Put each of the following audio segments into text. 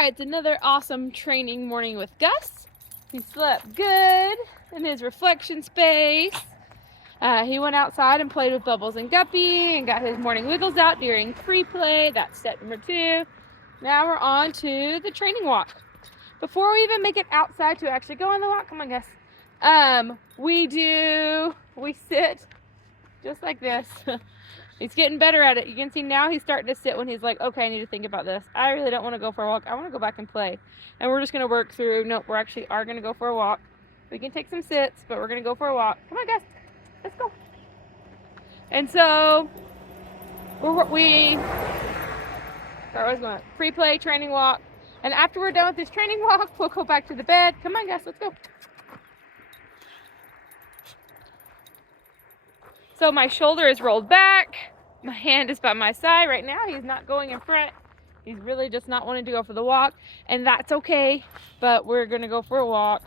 Alright, it's another awesome training morning with Gus. He slept good in his reflection space. He went outside and played with Bubbles and Guppy and got his morning wiggles out during pre-play. That's step number 2. Now we're on to the training walk. Before we even make it outside to actually go on the walk, come on Gus. We sit just like this. He's getting better at it. You can see now he's starting to sit when he's like, okay, I need to think about this. I really don't want to go for a walk. I want to go back and play. And we're just going to work through, nope, we actually are going to go for a walk. We can take some sits, but we're going to go for a walk. Come on, guys. Let's go. And so, we start always going pre-play, training walk. And after we're done with this training walk, we'll go back to the bed. Come on, guys, let's go. So my shoulder is rolled back. My hand is by my side right now. He's not going in front. He's really just not wanting to go for the walk. And that's okay, but we're gonna go for a walk.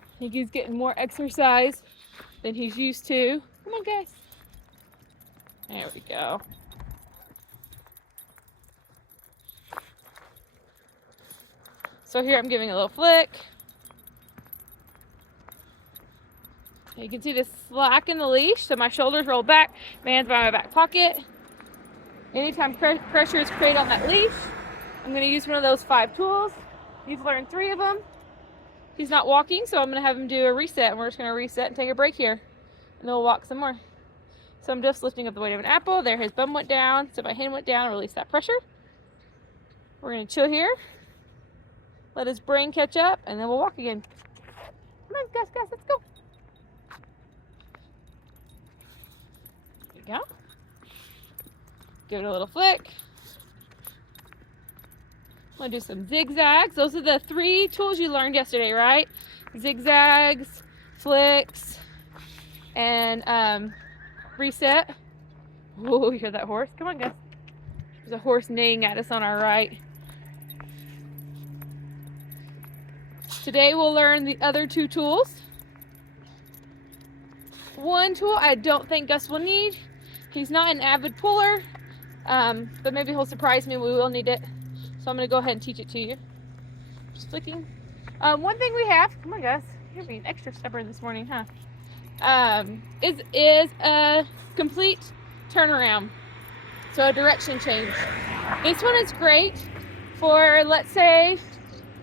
I think he's getting more exercise than he's used to. Come on, guys. There we go. So here I'm giving a little flick. You can see the slack in the leash, so my shoulders roll back, my hands by my back pocket. Anytime pressure is created on that leash, I'm going to use one of those 5 tools. You've learned 3 of them. He's not walking, so I'm going to have him do a reset, and we're just going to reset and take a break here, and then we'll walk some more. So I'm just lifting up the weight of an apple. There, his bum went down, so my hand went down, release that pressure. We're going to chill here, let his brain catch up, and then we'll walk again. Come on, guys, let's go. Go. Give it a little flick. I'm going to do some zigzags. Those are the 3 tools you learned yesterday, right? Zigzags, flicks, and reset. Oh, you hear that horse? Come on, guys. There's a horse neighing at us on our right. Today we'll learn the other 2 tools. One tool I don't think Gus will need. He's not an avid puller, but maybe he'll surprise me. We will need it. So I'm going to go ahead and teach it to you. Just flicking. One thing we have, come on guys, you're being extra stubborn this morning, huh? Is a complete turnaround. So a direction change. This one is great for, let's say,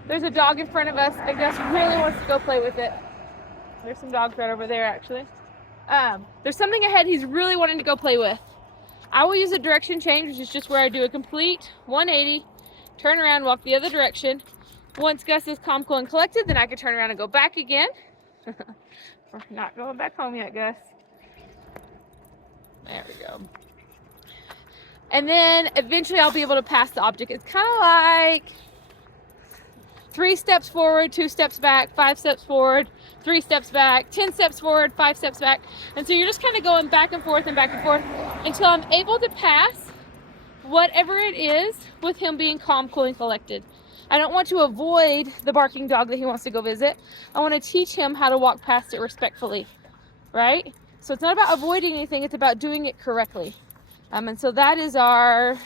there's a dog in front of us and Gus really wants to go play with it. There's some dogs right over there actually. There's something ahead he's really wanting to go play with. I will use a direction change, which is just where I do a complete 180, turn around, walk the other direction. Once Gus is calm, cool, and collected, then I can turn around and go back again. We're not going back home yet, Gus. There we go. And then eventually I'll be able to pass the object. It's kind of like 3 steps forward, 2 steps back, 5 steps forward, 3 steps back, 10 steps forward, 5 steps back. And so you're just kind of going back and forth until I'm able to pass whatever it is with him being calm, cool, and collected. I don't want to avoid the barking dog that he wants to go visit. I want to teach him how to walk past it respectfully, right? So it's not about avoiding anything, it's about doing it correctly. And so that is our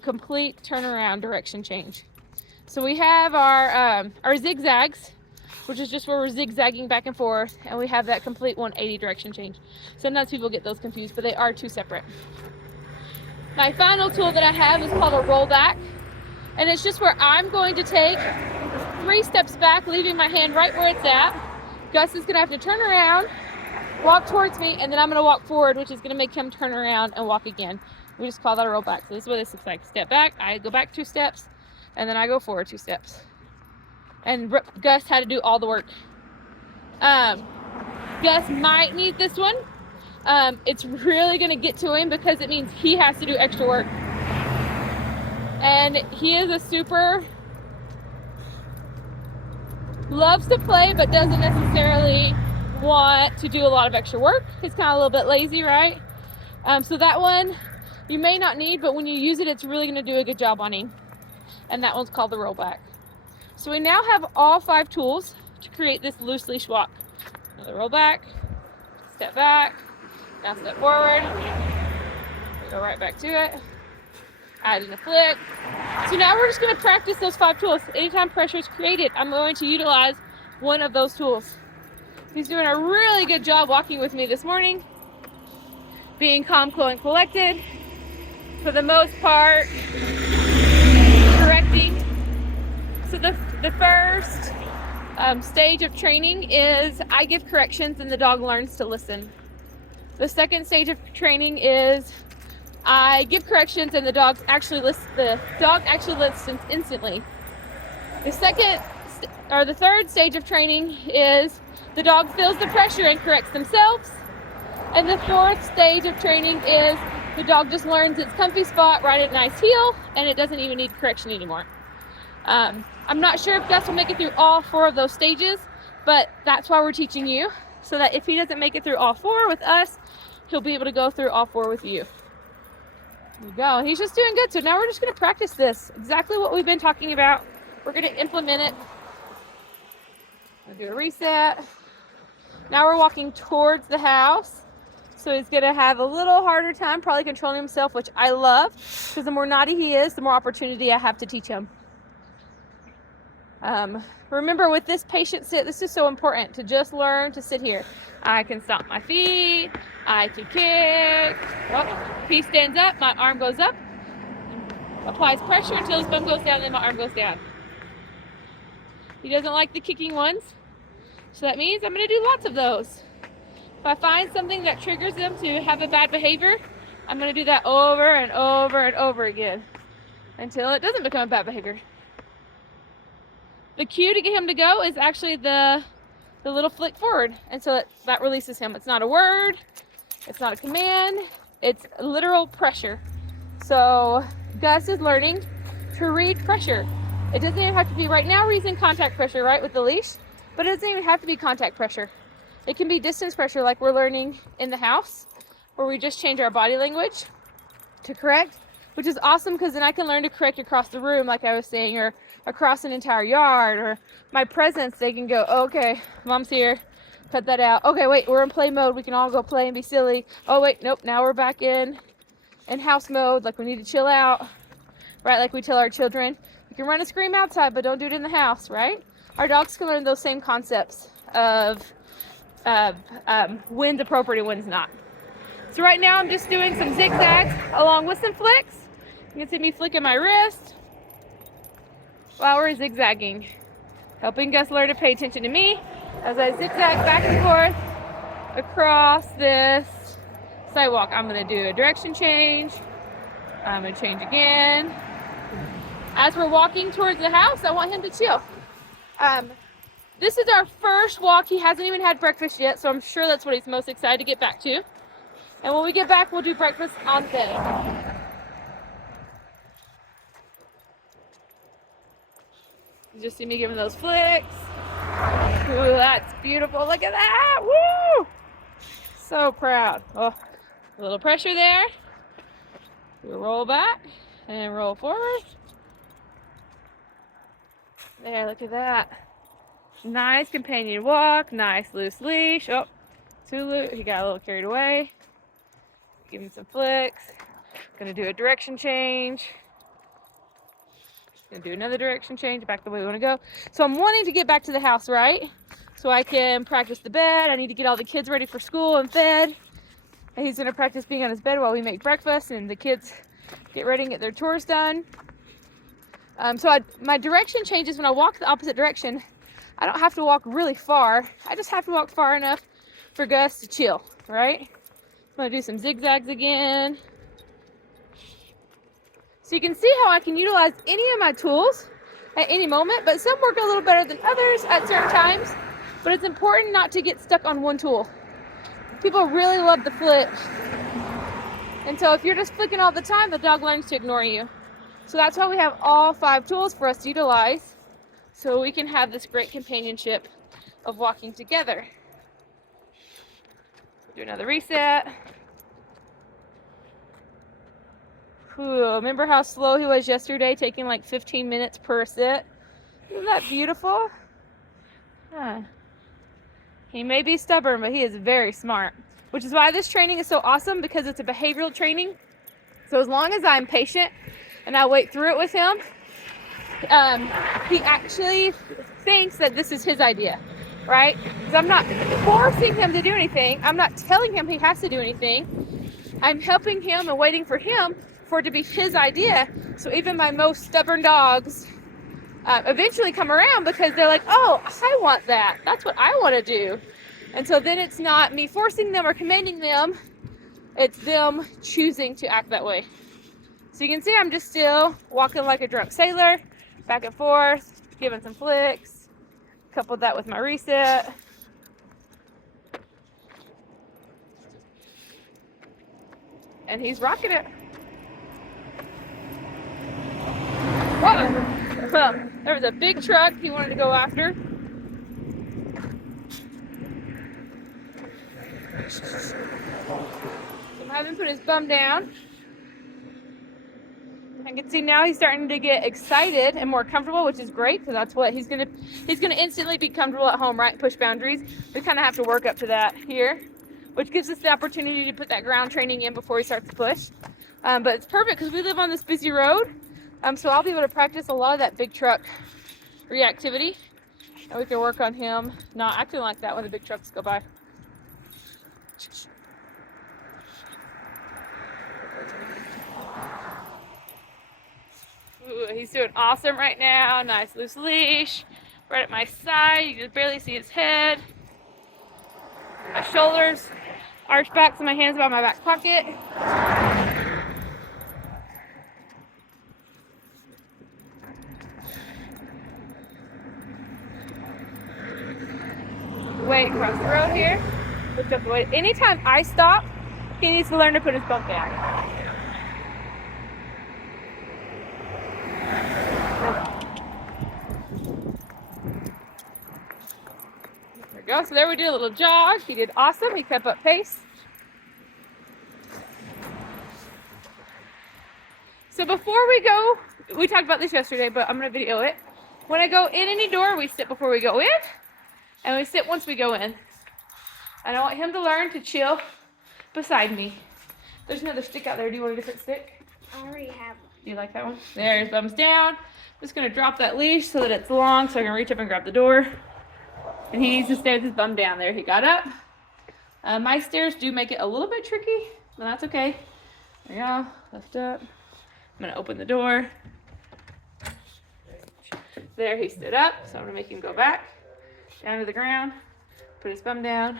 complete turnaround direction change. So we have our zigzags, which is just where we're zigzagging back and forth, and we have that complete 180 direction change. Sometimes people get those confused, but they are 2 separate. My final tool that I have is called a rollback, and it's just where I'm going to take 3 steps back, leaving my hand right where it's at. Gus is going to have to turn around, walk towards me, and then I'm going to walk forward, which is going to make him turn around and walk again. We just call that a rollback. So this is what this looks like. Step back, I go back 2 steps, and then I go forward 2 steps. And Gus had to do all the work. Gus might need this one. It's really going to get to him because it means he has to do extra work. And he is a super, loves to play, but doesn't necessarily want to do a lot of extra work. He's kind of a little bit lazy, right? So that one you may not need, but when you use it, it's really going to do a good job on him. And that one's called the rollback. So we now have all 5 tools to create this loose leash walk. Another roll back, step back, now step forward, we go right back to it, add in a flick, So now we're just going to practice those 5 tools. Anytime pressure is created, I'm going to utilize one of those tools. He's doing a really good job walking with me this morning, being calm, cool, and collected. For the most part, correcting. So the first stage of training is I give corrections and the dog learns to listen. The second stage of training is I give corrections and the dog actually listens instantly. The third stage of training is the dog feels the pressure and corrects themselves. And the fourth stage of training is the dog just learns its comfy spot right at nice heel and it doesn't even need correction anymore. I'm not sure if Gus will make it through all 4 of those stages, but that's why we're teaching you, so that if he doesn't make it through all 4 with us, he'll be able to go through all 4 with you. There you go. He's just doing good. So now we're just going to practice this. Exactly what we've been talking about. We're going to implement it. I'll do a reset. Now we're walking towards the house. So he's going to have a little harder time probably controlling himself, which I love, because the more naughty he is, the more opportunity I have to teach him. Remember, with this patient sit, this is so important to just learn to sit here. I can stomp my feet. I can kick. Oh, he stands up, my arm goes up. Applies pressure until his bum goes down, then my arm goes down. He doesn't like the kicking ones, so that means I'm going to do lots of those. If I find something that triggers them to have a bad behavior, I'm going to do that over and over and over again until it doesn't become a bad behavior. The cue to get him to go is actually the little flick forward, and so that releases him. It's not a word, it's not a command, it's literal pressure. So Gus is learning to read pressure. It doesn't even have to be, right now we're using contact pressure, right, with the leash, but it doesn't even have to be contact pressure. It can be distance pressure, like we're learning in the house, where we just change our body language to correct, which is awesome, because then I can learn to correct across the room, like I was saying, or across an entire yard, or my presence, they can go, okay, mom's here, cut that out. Okay, wait, we're in play mode, we can all go play and be silly. Oh wait, nope, now we're back in house mode, like we need to chill out, right? Like we tell our children, you can run and scream outside, but don't do it in the house, right? Our dogs can learn those same concepts of when's appropriate and when's not. So right now I'm just doing some zigzags along with some flicks. You can see me flicking my wrist while we're zigzagging, helping Gus learn to pay attention to me as I zigzag back and forth across this sidewalk. I'm going to do a direction change. I'm going to change again. As we're walking towards the house, I want him to chill. This is our first walk. He hasn't even had breakfast yet, so I'm sure that's what he's most excited to get back to. And when we get back, we'll do breakfast on bed. You just see me giving those flicks. Ooh, that's beautiful. Look at that. Woo! So proud. Oh, a little pressure there. We'll roll back and roll forward. There, look at that. Nice companion walk. Nice loose leash. Oh, too loose. He got a little carried away. Give him some flicks. Gonna do a direction change. Gonna do another direction change back the way we want to go. So I'm wanting to get back to the house, right? So I can practice the bed. I need to get all the kids ready for school and fed. And he's gonna practice being on his bed while we make breakfast and the kids get ready and get their chores done. My direction changes when I walk the opposite direction. I don't have to walk really far. I just have to walk far enough for Gus to chill, right? I'm gonna do some zigzags again. So you can see how I can utilize any of my tools at any moment, but some work a little better than others at certain times. But it's important not to get stuck on one tool. People really love the flick. And so if you're just flicking all the time, the dog learns to ignore you. So that's why we have all 5 tools for us to utilize, so we can have this great companionship of walking together. Do another reset. Ooh, remember how slow he was yesterday, taking like 15 minutes per sit? Isn't that beautiful? Huh. He may be stubborn, but he is very smart, which is why this training is so awesome, because it's a behavioral training. So as long as I'm patient and I wait through it with him, he actually thinks that this is his idea, right? Because I'm not forcing him to do anything. I'm not telling him he has to do anything. I'm helping him and waiting for him for it to be his idea. So even my most stubborn dogs eventually come around because they're like, oh, I want that. That's what I want to do. And so then it's not me forcing them or commanding them. It's them choosing to act that way. So you can see I'm just still walking like a drunk sailor, back and forth, giving some flicks, coupled that with my reset. And he's rocking it. Whoa. Well, there was a big truck he wanted to go after. I'm having him put his bum down. I can see now he's starting to get excited and more comfortable, which is great because that's what he's gonna instantly be comfortable at home, right? Push boundaries. We kind of have to work up to that here, which gives us the opportunity to put that ground training in before he starts to push. But it's perfect because we live on this busy road, so I'll be able to practice a lot of that big truck reactivity, and we can work on him not acting like that when the big trucks go by. Ooh, he's doing awesome right now. Nice loose leash. Right at my side. You can barely see his head. My shoulders arched back, so my hands about my back pocket. Weight across the road here. Lift up the weight. Anytime I stop, he needs to learn to put his bump down. There we go. So there we did a little jog. He did awesome. He kept up pace. So before we go, we talked about this yesterday, but I'm going to video it. When I go in any door, we sit before we go in, and we sit once we go in. And I want him to learn to chill beside me. There's another stick out there. Do you want a different stick? I already have one. Do you like that one? There, his thumbs down. I'm just going to drop that leash so that it's long so I can reach up and grab the door. And he needs to stay with his bum down. There, he got up. My stairs do make it a little bit tricky, but that's okay. There you go. Lift up. I'm going to open the door. There, he stood up, so I'm going to make him go back down to the ground, put his bum down.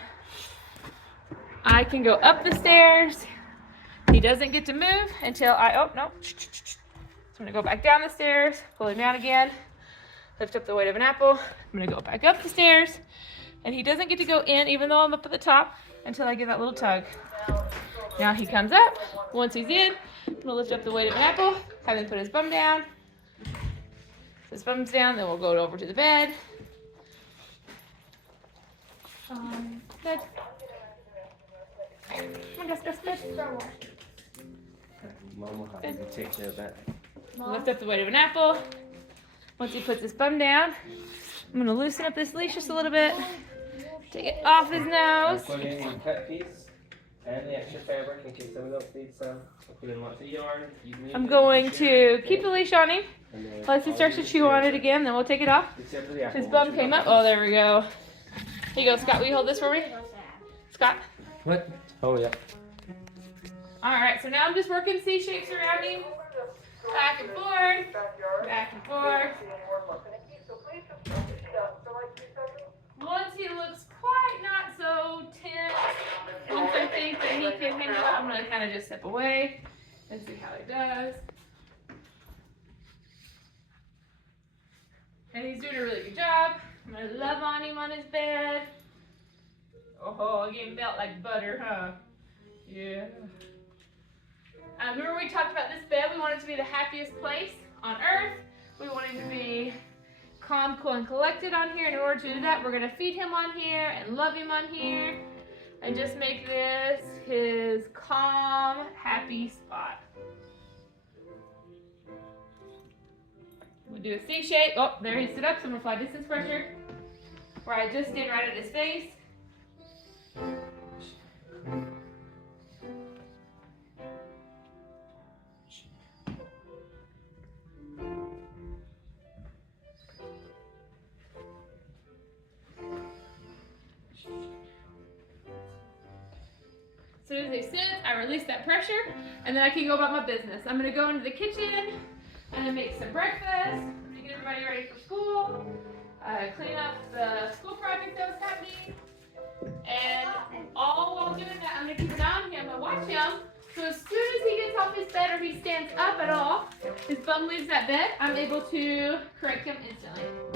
I can go up the stairs. He doesn't get to move until oh, no. So I'm going to go back down the stairs, pull him down again, lift up the weight of an apple. I'm going to go back up the stairs, and he doesn't get to go in, even though I'm up at the top, until I give that little tug. Now he comes up. Once he's in, I'm going to lift up the weight of an apple, have him put his bum down. His bum's down, then we'll go over to the bed. Good. Come on, Gus, good. Mom will have to take care of that. Lift up the weight of an apple. Once he puts his bum down, I'm going to loosen up this leash just a little bit. Take it off his nose. Plug in one cut piece and the extra fabric in case someone else needs some. Put in lots of yarn. I'm going to keep the leash on him. Unless he starts to chew on it again, then we'll take it off. His bum came up. Oh, there we go. Here you go, Scott. Will you hold this for me? Scott? What? Oh, yeah. Alright, so now I'm just working C shapes around him. Back and forth. Back and forth. Once he looks quite not so tense, once I think that he can handle it, I'm going to kind of just step away and see how he does. And he's doing a really good job. I'm going to love on him on his bed. Oh, getting melt like butter, huh? Yeah. Remember we talked about this bed? We want it to be the happiest place on earth. We want him to be calm, cool, and collected on here. In order to do that, we're going to feed him on here and love him on here. And just make this his calm, happy spot. We'll do a C shape. Oh, there he stood up. So I'm going to apply distance pressure. Where I just did right at his face. soon as he sits, I release that pressure, and then I can go about my business. I'm gonna go into the kitchen and make some breakfast. I'm gonna get everybody ready for school, clean up the school project that was happening, and all while doing that, I'm gonna keep an eye on him and watch him. So as soon as he gets off his bed or he stands up at all, his bum leaves that bed, I'm able to correct him instantly.